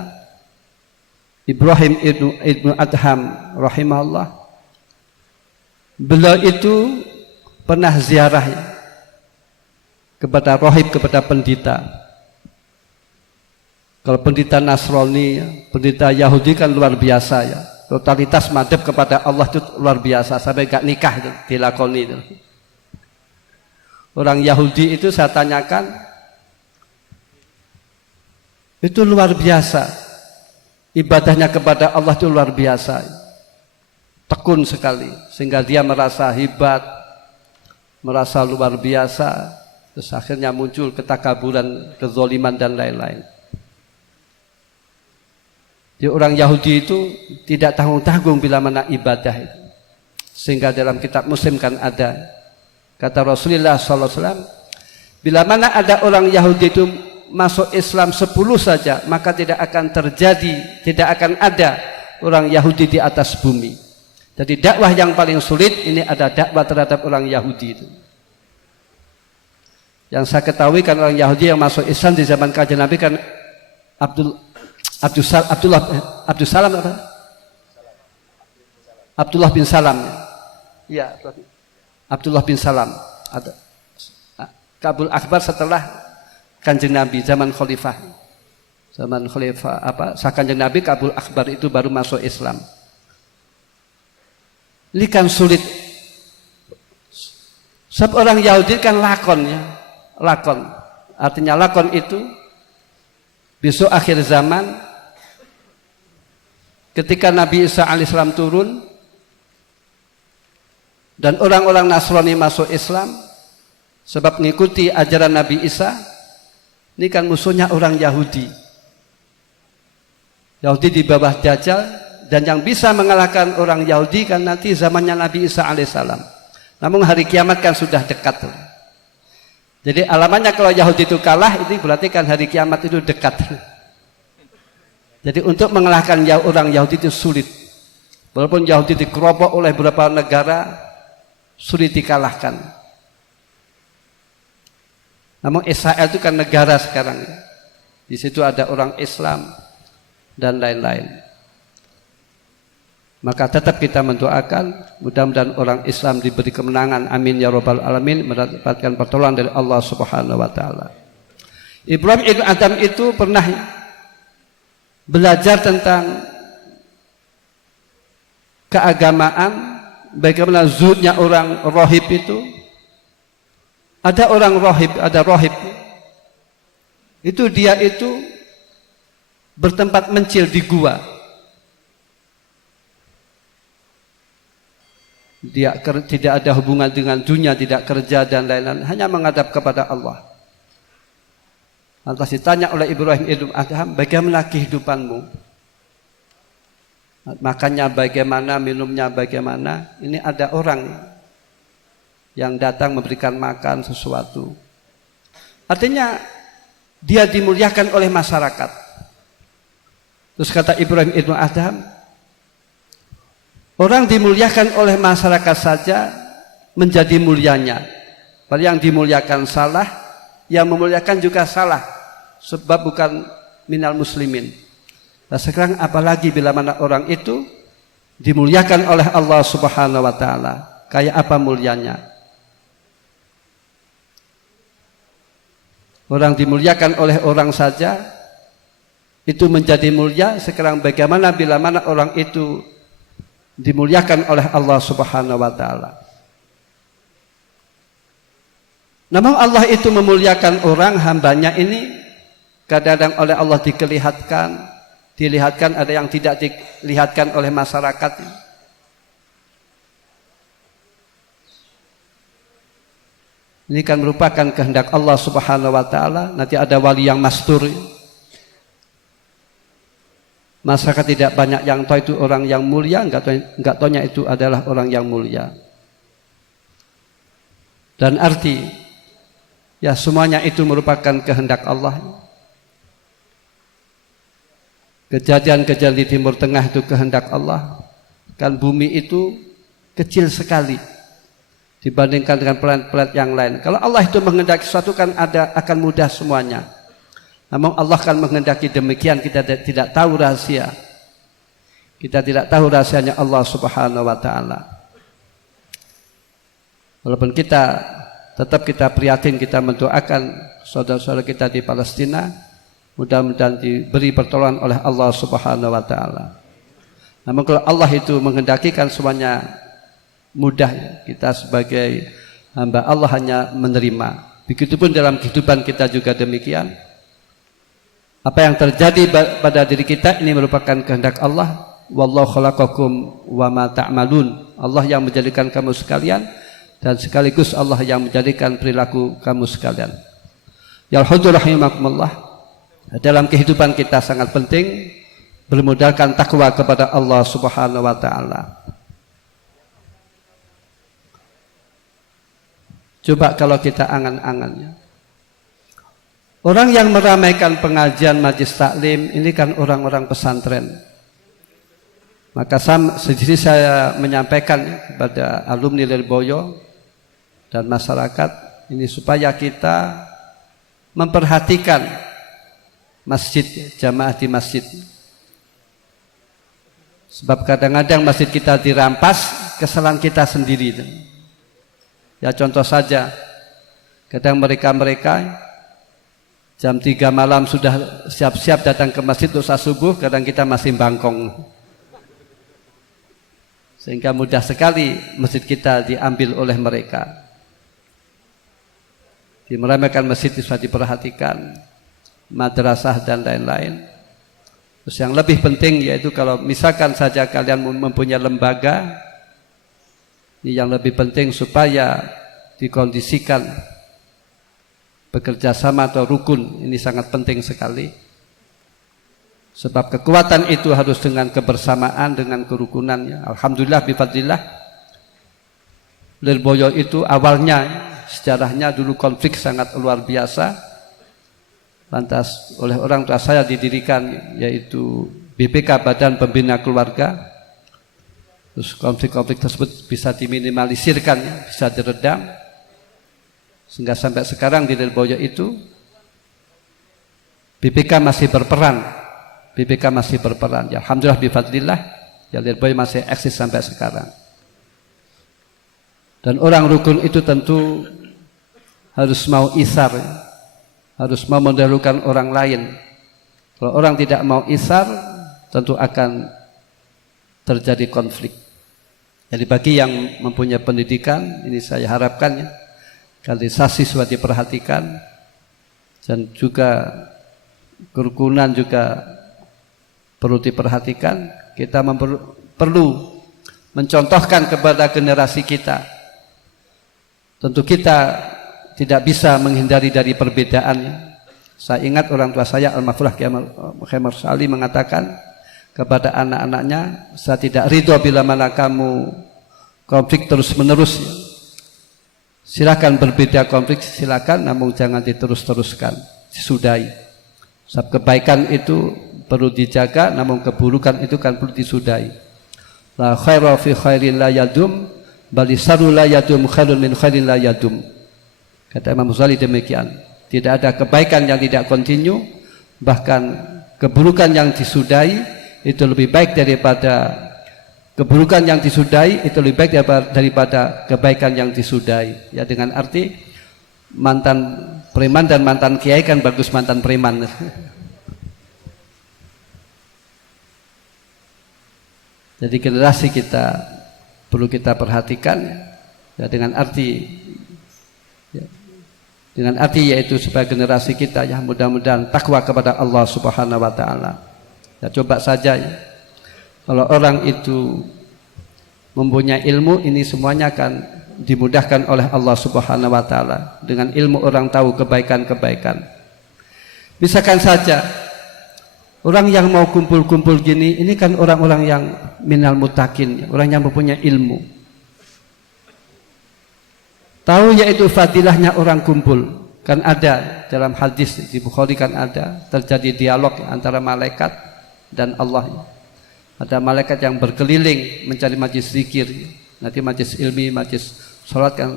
Ibrahim ibnu Adham rahimahullah. Beliau itu pernah ziarah ya, kepada rohib, kepada pendeta. Kalau pendeta Nasrani, ya, pendeta Yahudi kan luar biasa ya. Totalitas madhab kepada Allah itu luar biasa, sampai gak nikah itu dilakoni itu. Orang Yahudi itu saya tanyakan, itu luar biasa. Ibadahnya kepada Allah itu luar biasa. Tekun sekali, sehingga dia merasa hebat, merasa luar biasa. Terus akhirnya muncul ketakaburan, kezoliman dan lain-lain. Jadi orang Yahudi itu tidak tanggung-tanggung bila mana ibadah itu. Sehingga dalam kitab Muslim kan ada kata Rasulullah SAW, bila mana ada orang Yahudi itu masuk Islam 10 saja, maka tidak akan terjadi, tidak akan ada orang Yahudi di atas bumi. Jadi dakwah yang paling sulit ini ada dakwah terhadap orang Yahudi itu. Yang saya ketahui kan orang Yahudi yang masuk Islam di zaman kajian Nabi kan Abdullah bin Salam. Ya, Abdullah bin Salam. Kabul Akbar setelah Kanjeng Nabi zaman khalifah. Zaman khalifah sah Kanjeng Nabi, Kabul Akbar itu baru masuk Islam. Ini kan sulit. Sebab orang Yahudi kan lakon ya. Lakon. Artinya lakon itu besok akhir zaman ketika Nabi Isa alaihissalam turun dan orang-orang Nasrani masuk Islam sebab mengikuti ajaran Nabi Isa, ini kan musuhnya orang Yahudi. Yahudi di bawah Dajjal, dan yang bisa mengalahkan orang Yahudi kan nanti zamannya Nabi Isa alaihissalam. Namun hari kiamat kan sudah dekat. Jadi alamannya kalau Yahudi itu kalah, itu berarti kan hari kiamat itu dekat. Jadi untuk mengalahkan orang Yahudi itu sulit. Walaupun Yahudi dikerompok oleh beberapa negara, sulit dikalahkan. Namun Israel itu kan negara sekarang. Di situ ada orang Islam dan lain-lain. Maka tetap kita mendoakan, mudah-mudahan orang Islam diberi kemenangan. Amin ya rabbal alamin, mendapatkan pertolongan dari Allah Subhanahu wa taala. Ibrahim ibn Adham itu pernah belajar tentang keagamaan, bagaimana zuhudnya orang rohib itu. Ada orang rohib, ada rohib. Itu dia itu bertempat mencil di gua. Dia tidak ada hubungan dengan dunia, tidak kerja dan lain-lain, hanya menghadap kepada Allah. Lantas ditanya oleh Ibrahim ibn Adham, bagaimana kehidupanmu? Makannya bagaimana, minumnya bagaimana? Ini ada orang yang datang memberikan makan sesuatu. Artinya dia dimuliakan oleh masyarakat. Terus kata Ibrahim ibn Adham, orang dimuliakan oleh masyarakat saja menjadi mulianya. Padahal yang dimuliakan salah, yang memuliakan juga salah, sebab bukan minal muslimin. Nah sekarang apalagi bila mana orang itu dimuliakan oleh Allah Subhanahu wa taala, kayak apa mulianya? Orang dimuliakan oleh orang saja itu menjadi mulia, sekarang bagaimana bila mana orang itu dimuliakan oleh Allah Subhanahu wa taala. Namun Allah itu memuliakan orang hambanya ini kadang-kadang oleh Allah dilihatkan, ada yang tidak dilihatkan oleh masyarakat. Ini kan merupakan kehendak Allah Subhanahu wa taala. Nanti ada wali yang mastur. Masyarakat tidak banyak yang tahu itu orang yang mulia, enggak taunya itu adalah orang yang mulia. Dan arti ya semuanya itu merupakan kehendak Allah. Kejadian-kejadian di Timur Tengah itu kehendak Allah. Kan bumi itu kecil sekali dibandingkan dengan planet-planet yang lain. Kalau Allah itu menghendaki sesuatu kan akan mudah semuanya. Namun Allah kan menghendaki demikian, kita tidak tahu rahasia. Kita tidak tahu rahasianya Allah Subhanahu wa taala. Walaupun tetap kita prihatin, kita mendoakan saudara-saudara kita di Palestina, mudah-mudahan diberi pertolongan oleh Allah Subhanahu wa taala. Namun kalau Allah itu menghendaki kan semuanya mudah, kita sebagai hamba Allah hanya menerima. Begitupun dalam kehidupan kita juga demikian. Apa yang terjadi pada diri kita ini merupakan kehendak Allah. Wallahu khalaqakum wa ma ta'malun. Allah yang menjadikan kamu sekalian dan sekaligus Allah yang menjadikan perilaku kamu sekalian. Ya rahimakumullah. Dalam kehidupan kita sangat penting bermodalkan takwa kepada Allah Subhanahu wa taala. Coba kalau kita angan-angannya. Orang yang meramaikan pengajian majlis taklim ini kan orang-orang pesantren. Maka sejujurnya saya menyampaikan kepada alumni Lirboyo dan masyarakat ini supaya kita memperhatikan masjid, jamaah di masjid. Sebab kadang-kadang masjid kita dirampas, kesalahan kita sendiri. Ya contoh saja, kadang mereka jam 3 malam sudah siap-siap datang ke masjid untuk salat subuh, kadang kita masih bangkong. Sehingga mudah sekali masjid kita diambil oleh mereka. Meramaikan masjid bisa diperhatikan, madrasah dan lain-lain. Terus yang lebih penting yaitu kalau misalkan saja kalian mempunyai lembaga, yang lebih penting supaya dikondisikan bekerja sama atau rukun, ini sangat penting sekali. Sebab kekuatan itu harus dengan kebersamaan, dengan kerukunannya. Alhamdulillah bifadlillah, Lirboyo itu awalnya sejarahnya dulu konflik sangat luar biasa. Lantas oleh orang tua saya didirikan yaitu BPK, Badan Pembina Keluarga. Terus konflik-konflik tersebut bisa diminimalisirkan, bisa diredam. Sehingga sampai sekarang di Lirboyo itu BPK masih berperan. Ya, alhamdulillah bifadlillah, ya Lirboyo masih eksis sampai sekarang. Dan orang rukun itu tentu harus mau isar, harus mau mendahulukan orang lain. Kalau orang tidak mau isar, tentu akan terjadi konflik. Jadi bagi yang mempunyai pendidikan, ini saya harapkan ya, kaderisasi sudah diperhatikan, dan juga kerukunan juga perlu diperhatikan. Kita perlu mencontohkan kepada generasi kita. Tentu kita tidak bisa menghindari dari perbedaan. Saya ingat orang tua saya Al-Mafruh Kiai Muhammad Sali mengatakan kepada anak-anaknya, saya tidak ridho bila mana kamu konflik terus-menerus. Silakan berbeda konflik, silakan, namun jangan diterus-teruskan, disudahi. Sebab kebaikan itu perlu dijaga, namun keburukan itu kan perlu disudahi. La khaira fi khairin la yadum, bali saru la yadum khairun min khairin la yadum. Kata Imam Ghazali demikian. Tidak ada kebaikan yang tidak kontinu, bahkan keburukan yang disudahi itu lebih baik daripada keburukan yang disudahi, itu lebih baik daripada kebaikan yang disudahi. Ya, dengan arti mantan preman dan mantan kiai kan bagus mantan preman. Jadi generasi kita perlu kita perhatikan ya, dengan arti yaitu supaya generasi kita ya mudah-mudahan takwa kepada Allah Subhanahu wa taala. Ya, coba saja ya, kalau orang itu mempunyai ilmu, ini semuanya akan dimudahkan oleh Allah Subhanahu wa taala. Dengan ilmu orang tahu kebaikan-kebaikan. Misalkan saja orang yang mau kumpul-kumpul gini, ini kan orang-orang yang minal mutakin, orang yang mempunyai ilmu. Tahu yaitu fadilahnya orang kumpul. Kan ada dalam hadis di Bukhari kan ada terjadi dialog antara malaikat dan Allah. Ada malaikat yang berkeliling mencari majlis zikir. Nanti majlis ilmi, majlis salat kan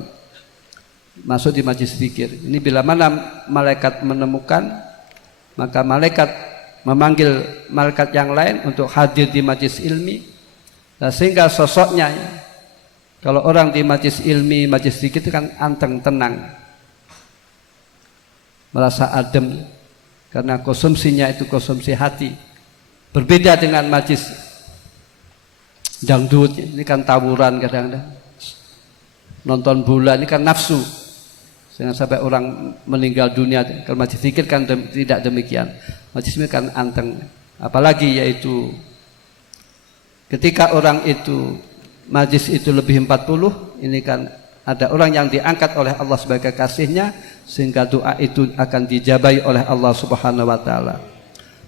masuk di majlis zikir. Ini bila mana malaikat menemukan, maka malaikat memanggil malaikat yang lain untuk hadir di majlis ilmi. Nah, sehingga sosoknya ya, kalau orang di majlis ilmi, majlis zikir itu kan anteng, tenang, merasa adem, karena konsumsinya itu konsumsi hati. Berbeda dengan majlis dangdut, ini kan tawuran kadang-kadang, nonton bola, ini kan nafsu, sehingga sampai orang meninggal dunia. Kalau majlis zikir kan tidak demikian, majlis ini kan anteng. Apalagi yaitu ketika orang itu majlis itu lebih 40, ini kan ada orang yang diangkat oleh Allah sebagai kasihnya, sehingga doa itu akan dijabahi oleh Allah Subhanahu wa taala.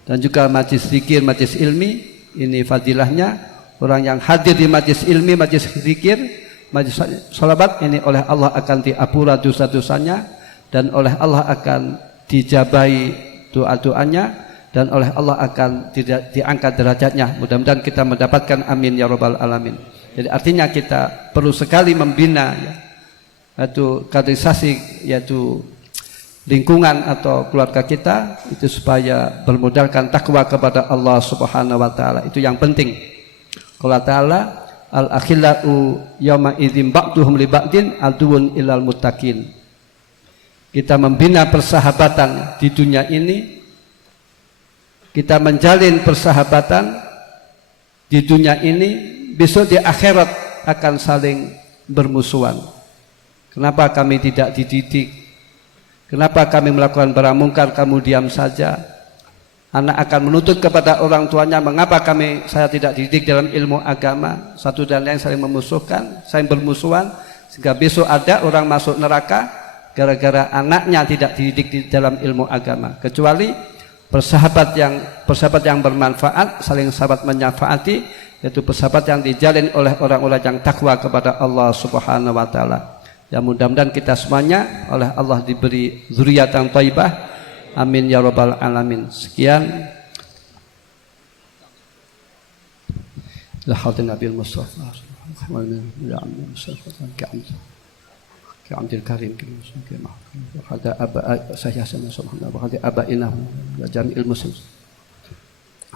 Dan juga majlis zikir, majlis ilmi, ini fadilahnya orang yang hadir di majlis ilmi, majlis zikir, majlis sholawat, ini oleh Allah akan diampuni dosa-dosanya, dan oleh Allah akan dijabahi doa-doanya, dan oleh Allah akan diangkat derajatnya. Mudah-mudahan kita mendapatkan, amin ya rabbal alamin. Jadi artinya kita perlu sekali membina ya, yaitu kaderisasi, yaitu lingkungan atau keluarga kita itu supaya bermodalkan takwa kepada Allah Subhanahu wa taala. Itu yang penting. Qala ta'ala al-akhillau yauma idzin ba'duhum li ba'din aduwwun ilal muttaqin. Kita membina persahabatan di dunia ini, kita menjalin persahabatan di dunia ini, besok di akhirat akan saling bermusuhan. Kenapa kami tidak dididik? Kenapa kami melakukan barang mungkar, kamu diam saja? Anak akan menuntut kepada orang tuanya, mengapa saya tidak dididik dalam ilmu agama? Satu dan lain saling memusuhkan, saling bermusuhan, sehingga besok ada orang masuk neraka gara-gara anaknya tidak dididik di dalam ilmu agama. Kecuali persahabat yang bermanfaat, saling sahabat menyafaati, yaitu persahabat yang dijalin oleh orang-orang yang takwa kepada Allah Subhanahu wa taala. Ya, mudah-mudahan kita semuanya oleh Allah diberi zuriatan thayyibah. Amin ya rabbal alamin. Sekian. La haula nabil mustafa. Ya amin. Ka'amdil karim kima. Hada aba saya sama subhanallah wa hada abaina wa jami'il muslimin.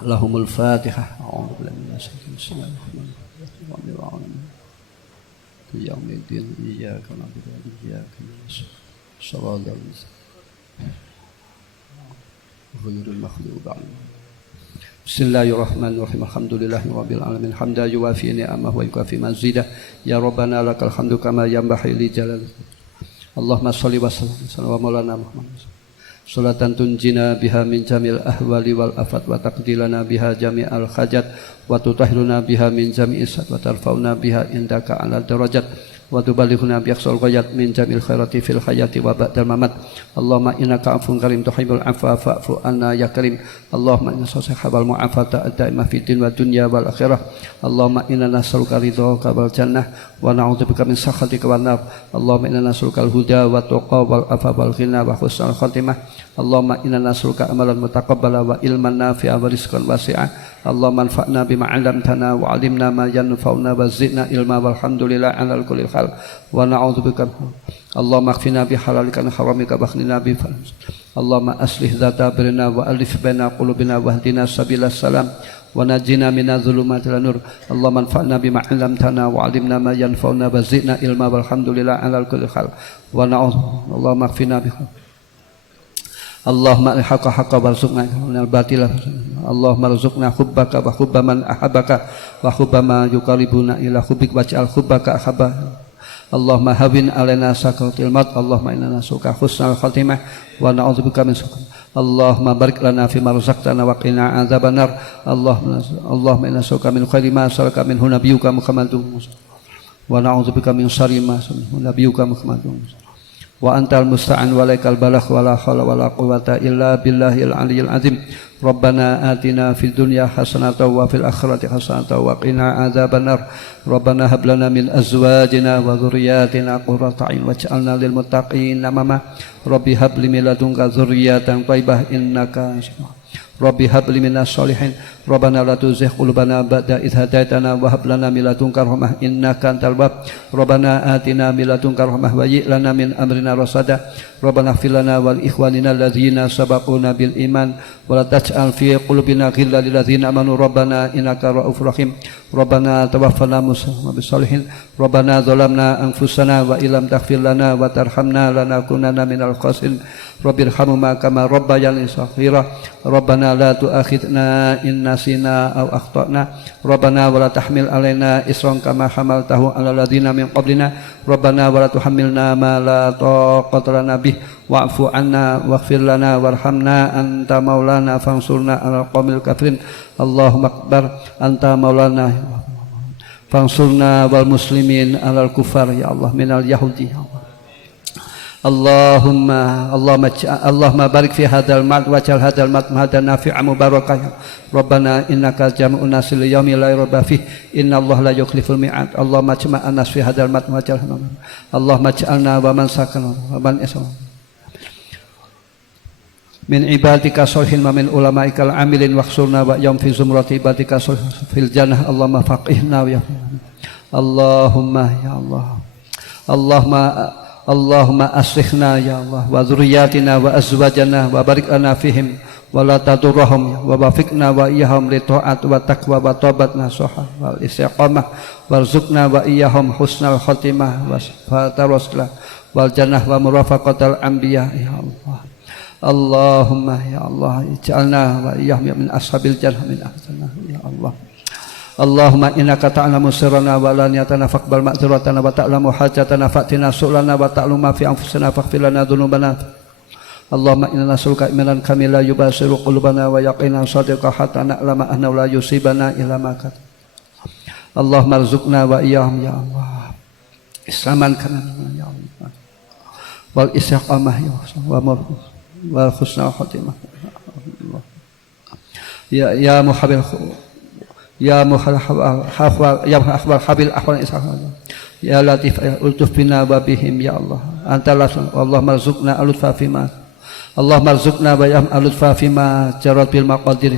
Allahumul Fatihah. A'udzu billahi minasyaitonir rajim. Bismillahirrahmanirrahim. Yaumiddin iyyaka na'budu wa iyyaka nasta'in. Shiratal mustaqim. Ghairil maghdubi 'alaihim. Bismillahirrahmanirrahim. Alhamdulillahirabbil alamin. Hamdan yuwafi ni'amahu wa yukafi mazidah. Ya Rabbana lakal hamdu kama yanbaghi li jalali. Allahumma shalli wa sallim ala maulana Muhammad. Salatan tunjina biha min jamil ahwali wal afat wa taqdilana biha jami'al hajat wa tutahhiruna biha min jami'is sad wa tarfauna biha indaka ala darajat wa tubalighuna bi aqsal ghayat min jamil khairati fil hayati wa ba'dal mamat. Allahumma innaka 'afuwun karim tuhibbul 'afwa fa'fu anna ya karim. Allahumma inna sahibal mu'afata ad-daimah fid din wa dunya wal akhirah. Allahumma inna nas'aluka ridhaka wal jannah wa na'udzubika min sakhatika wan nar. Allahumma inna nas'aluka al-huda wa tuqa wal afa wal ghina wa husnal khatimah. Allahumma inna nas'aluka amalan mutaqabbala wa ilman nafi'a wa rizqan wasi'a. Allahumma anfa'na bima 'allamtana wa 'allimna ma yanfa'una wa zidna ilma walhamdulillah 'ala kulli hal wa na'udzubika. Allahumma aghfirna bi halalika wa haramika wa aghnina bi fadlika. Allahumma aslih dzata bainana wa alif baina qulubina wa hdina sabilas salam wa najina minadh dhulumatil nur. Allahumma anfa'na bima 'allamtana wa 'allimna ma yanfa'una wa zidna ilma walhamdulillah 'ala kulli hal wa na'udzubika. Allahumma aghfirna bi Allahumma al-haqqa haqqa warzuqna al-batila Allahumma rzuqna hubbaka wa hubba man ahabbaka wa hubba ma yuqarribuna ila hubbik waj'al hubbaka ahabba. Allahumma hawin alaina sakaratil maut. Allahumma inna nas'aluka husnal khatimah wa na'udzubika min su'il. Allahumma barik lana fima razaqtana wa qina adzabannar. Allahumma inna nas'aluka min khairi ma sa'alaka minhu nabiyyuka Muhammadun wa na'udzubika min syarri ma sa'alaka nabiyyuka Muhammadun. Wa antal musta'an wa alaikal balagh wa la haula wa la quwwata illa billahil aliyyil azim. Rabbana atina fid dunya hasanatan wa fil akhirati hasanatan wa qina adzabannar. Rabbana hab lana min azwajina wa dhurriyyatina qurrata a'yun waj'alna lil muttaqina imama. Rabbi hab li min ladunka dzurriyyatan thayyibah innaka Rabbi hab li minas sholihin. Rabbana la tuzigh qulubana ba'da idh hadaitana wa hab lana min ladunka rahmah innaka antal wahhab. Rabbana atina min ladunka rahmah wa hayyi' lana min amrina rasada. Rabbana ighfir lana wal ikhwanina alladzina sabaquna bil iman wa la taj'al fi qulubina ghillan lil ladzina amanu rabbana innaka ra'ufur rahim. Rabbana tawaffana muslimin bis sholihin. Rabbana zalamna anfusana wa illam taghfir lana wa tarhamna lanakunanna minal khasirin. Rabbirhamhuma kama rabbayani shaghira. Rabbana la tu'akhidna in nasina aw akhtana. Rabbana wa la tahmil alaina isran kama hamaltahu ala ladzina min qablina. Rabbana wa la tuhammilna ma la taqata lana bih wa'fu 'anna waghfir lana warhamna anta maulana fansurna 'alal qaumil kafirin. Allahumma akbar anta maulana fansurna wal muslimin 'alal kufar ya Allah minal yahudi ya Allah. Allahumma barik fi hadzal ma'ad waj'al hadzal ma'ad madan nafi'an mubarakah. Rabbana innaka jami'un nas li yaumin la raiba fihi innallaha la yukhliful mi'ad. Allahumma jama'an nas fi hadzal ma'ad waj'al Allahumma ij'alna wa man sakana wa man islam min ibadika sholihin wa min ulama'ikal amilin wahsurna wa yawm fi zumrati ibadika sholihin fil jannah. Allahumma faqihna ya Allahumma ya Allah. Allahumma aslikhna ya Allah wa dzurriyyatina wa azwajana wa barik lana fihim wa la tadurrahum wa wafiqna wa iyyahum li ta'at wa taqwa wa taubat nasuha wal istiqamah warzuqna wa iyyahum husnal khatimah wa sifatar rasulillah wal jannah wa murafaqatal anbiya ya Allah. Allahumma ya Allah ij'alna wa iyyahum min ashabil jannah min ahsanah ya Allah. Allahumma innaka ta'lamu sirrana wa alaniyatana faqbal ma'dziratana wa ta'lamu hajatana fa'tina su'lana wa ta'lamu ma fi anfusina faghfir lana dhunubana. Allahumma inna nas'aluka imanan kamila yubasiru qulubana wa yaqinan shadiqan hatta na'lama annahu la yusibana illa ma qad. Allahumma rzuqna wa iyyahum ya Allah islaman kana ya Allah wal istiqamah ya Allah wa husnul khatimah ya muhabbil ya muhafal ya habil ahwal ishaq ya latif ultuf bina wa bihim ya Allah anta Allah marzuqna alutfa fima Allah marzuqna wa yam alutfa fima jarat bil maqadir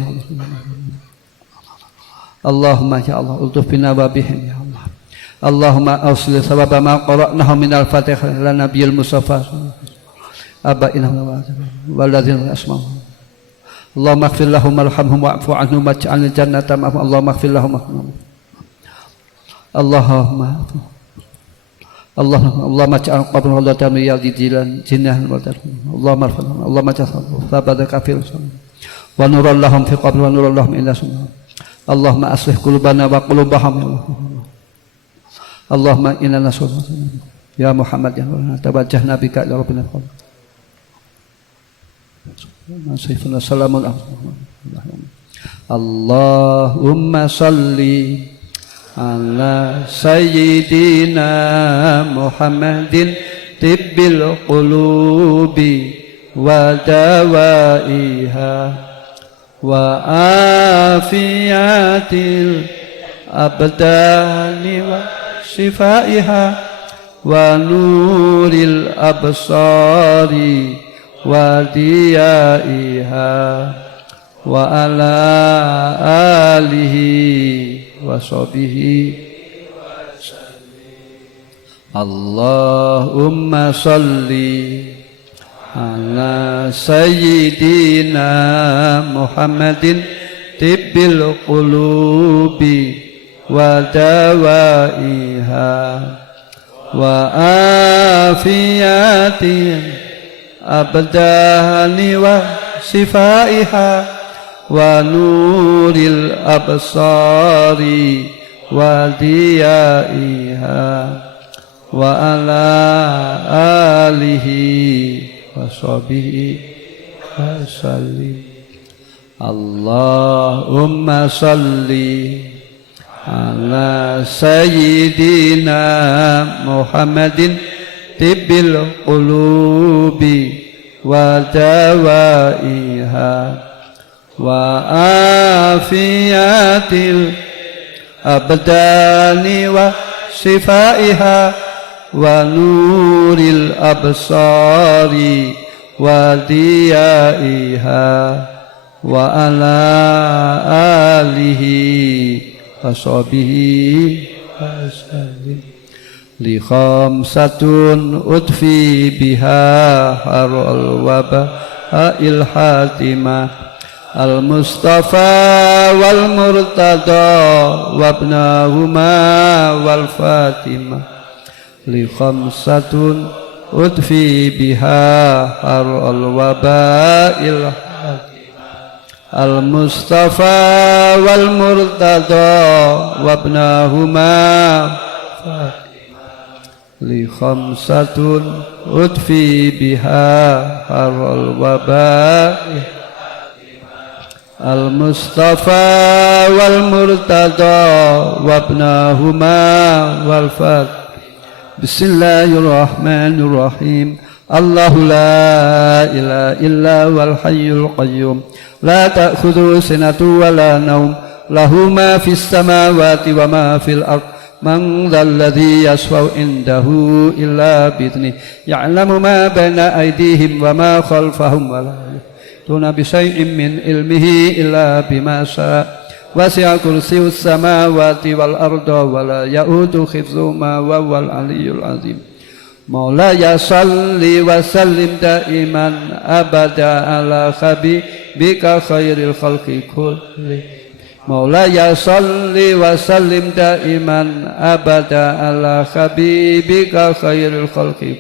Allahumma ya Allah ultuf bina wa bihim ya Allah Allahumma awsil sababa ma qara'nahu min al-fatihah lana nabiyil mustafa abaina wa waladzina asma'u Allahumma ighfir lahum warhamhum wa'fu 'anhum waj'alna jannata ma'hum. Allahumma ighfir lahum Allahumma ij'al qabrahum rawdatan min riyadil jannah Allahumma ij'al thabata kafir wa nuran lahum fi qabri wa nuran lahum inda sunnah. Allahumma aslih qulubana wa qulubahum Allahumma inna nas'aluka ya Muhammad ya tawajjahna bika ila rabbina Allahumma salli ala sayyidina Muhammadin tibbil qulubi wa dawaiha wa afiyatil abdani wa shifaiha wa nuril absari wa diyaiha wa ala alihi wa sahbihi Allahumma salli ala sayyidina Muhammadin tibbil qulubi wa dawaiha wa afiyatin abdani wa sifaiha ونور الأبصار وديائها وعلى آله وصحبه وسلم. اللهم صل على سيدنا محمد طب القلوب ودوائها وعافية الأبدان وشفائها ونور الأبصار وديائها وعلى آله وصحبه وسلم. لخمسة أطفي بها حر الوباء الحاتمة المصطفى والمرتضى وابنهما والفاتمة. لخمسة أطفي بها حر الوباء الحاتمة المصطفى والمرتضى وابنهما لخمسة أطفي بها حر الوباء المصطفى والمرتضى وابنهما والفاتح. بسم الله الرحمن الرحيم. الله لا إله إلا هو الحي القيوم لا تأخذه سنة ولا نوم له ما في السماوات وما في الأرض. من ذا الذي يشفع عنده إلا بإذنه يعلم ما بين أيديهم وما خلفهم ولا يحيطون بشيء من علمه إلا بما شاء. وسع كرسي السماوات والأرض ولا يؤوده حفظهما وهو العلي العظيم. مولاي صل وسلم دائما أبدا على حبيبك خير الخلق كلهم. مولاي صل وسلم دائما أبدا على حبيبك خير الخلق كلهم.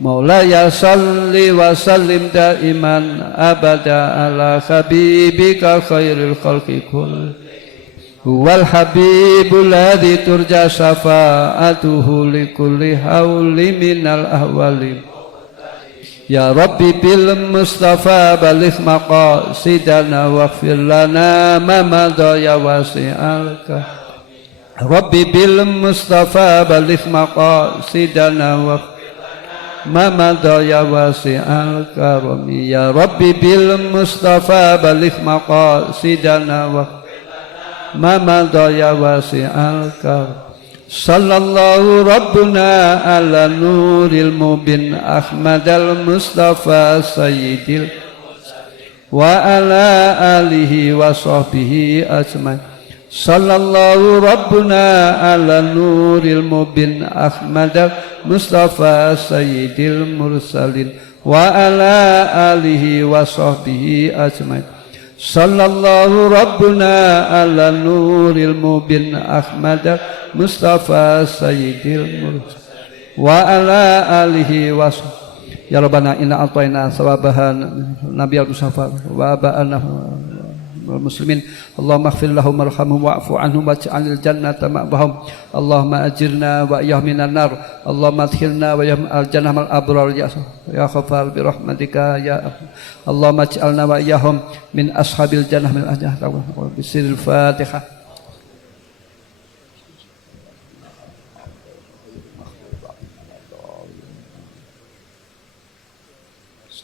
مولاي صل وسلم دائما أبدا على حبيبك خير الخلق كلهم. هو الحبيب الذي ترجى شفاعته لكل حول من الأهوال. يا ربي بالمصطفى بلغ مقاصدنا واغفر لنا ما مضى يا واسع الكرم. ربي بالمصطفى بلغ مقاصدنا واغفر ما مضى يا واسع الكرم. يا ربي بالمصطفى بلغ مقاصدنا واغفر ما مضى يا واسع الكرم. صلى الله ربنا على نور المبين أحمد المصطفى سيد وعلى آله وصحبه أجمعين. صلى الله ربنا على نور المبين أحمد المصطفى سيد المرسلين وعلى آله وصحبه أجمعين. صلى الله ربنا على نور المبين أحمد مصطفى سيد المرسلين وعلى آله وصحبه. يا ربنا إنا أعطينا ثوابها نبي المصطفى وآباءنا والمسلمين. اللهم اغفر لهم وارحمهم واعف عنهم واجعل الجنة مأواهم. اللهم أجرنا وإياهم من النار. اللهم ادخلنا وإياهم الجنة مع الأبرار يا غفار برحمتك يا اللهم اجعلنا وإياهم من أصحاب الجنة من الجنة. بسر الفاتحة.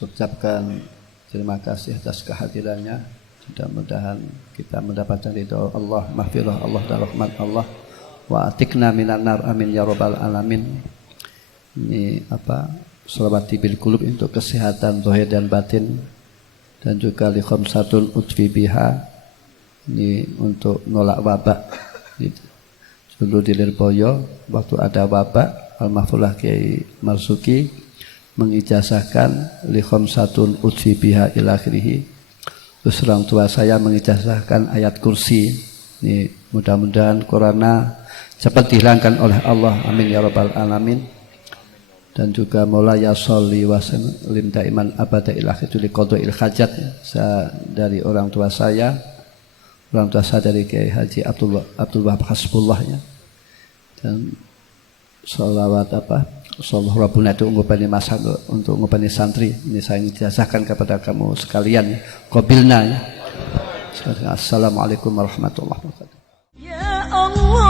Ucapkan terima kasih atas kehadirannya. Mudah-mudahan kita mendapatkan ridho Allah, mahfirah Allah dan rahmat Allah. Wa atikna minan nar, amin ya rabbal alamin. Ini Sholawati bil qulub untuk kesehatan zahir dan batin, dan juga li khamsatun utfi biha, ini untuk nolak wabak. Dulu di Lirboyo waktu ada wabak, Al-Mahfulah Kiai Marzuki mengijazahkan li khamsatun utfi biha ila akhirih. Terus orang tua saya mengijazahkan ayat kursi. Ini mudah-mudahan corona cepat dihilangkan oleh Allah, amin ya rabbal alamin. dan juga Maulaya sholli wa sallim daiman abada ila akhiril qada'il hajat dari orang tua saya dari Kiai Haji Abdul Wahab Hasbullah ya. Dan sholawat sallallahu rabbuna itu unggupannya masa untuk unggupannya santri ini saya ijazahkan kepada kamu sekalian qabilna ya. Assalamualaikum warahmatullahi wabarakatuh. Ya Allah